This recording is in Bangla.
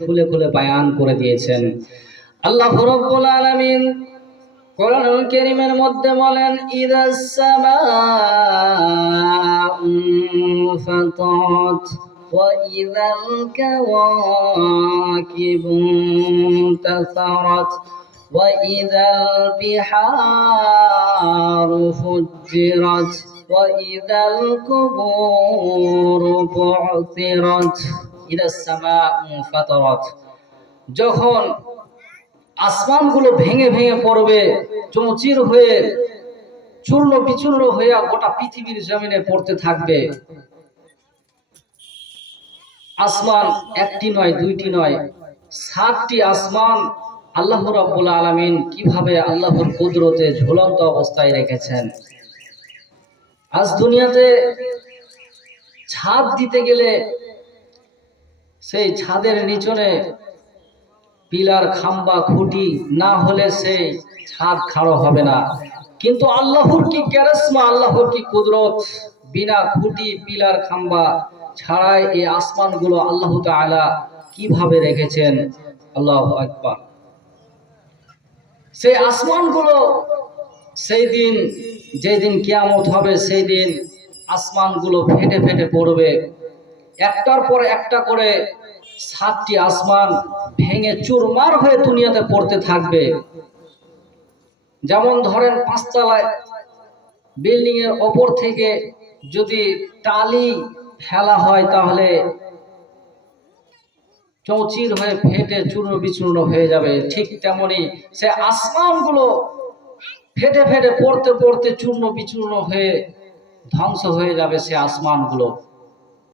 খুলে খুলে বায়ান করে দিয়েছেন আল্লাহ রব্বুল আলামিন কোরআনুল কারীমের মধ্যে বলেন ইদাস সামাউ ফাতাত وإذا الكواكب انتثرت وإذا البحار فجرت وإذا القبور بعثرت إذا السماء انفطرت যখন আসমানগুলো ভেঙে ভেঙে পড়বে চৌচির হয়ে, চূর্ণ বিচূর্ণ হয়ে গোটা পৃথিবীর জমিনে পড়তে থাকবে। আসমান একটি নয়, দুইটি নয়, সাতটি আসমান আল্লাহ রাব্বুল আলামিন কীভাবে আল্লাহর কুদরতে ঝুলন্ত অবস্থায় রেখেছেন। আজ দুনিয়াতে ছাদ দিতে গেলে সেই ছাদের নিচনে পিলার, খাম্বা, খুঁটি না হলে সেই ছাদ খাড়ো হবে না। কিন্তু আল্লাহর কি ক্যারেসমা আল্লাহর কি কুদরত? বিনা খুঁটি, পিলার, খাম্বা ছাড়াই এই আসমানগুলো আল্লাহ তাআলা কীভাবে রেখেছেন? আল্লাহ আকবার। সেই আসমানগুলো সেই দিন যেই দিন কিয়ামত হবে, সেই দিন আসমানগুলো ফেটে ফেটে পড়বে। একটার পর একটা করে সাতটি আসমান ভেঙে চুরমার হয়ে দুনিয়াতে পড়তে থাকবে। যেমন ধরেন পাঁচতলায় বিল্ডিং এর ওপর থেকে যদি টালি ফেলা হয় তাহলে চৌচির হয়ে ফেটে চূর্ণ বিচূর্ণ হয়ে যাবে। ঠিক তেমনি সে আসমানগুলো ফেটে ফেটে পড়তে পড়তে চূর্ণ বিচূর্ণ হয়ে ধ্বংস হয়ে যাবে সে আসমানগুলো।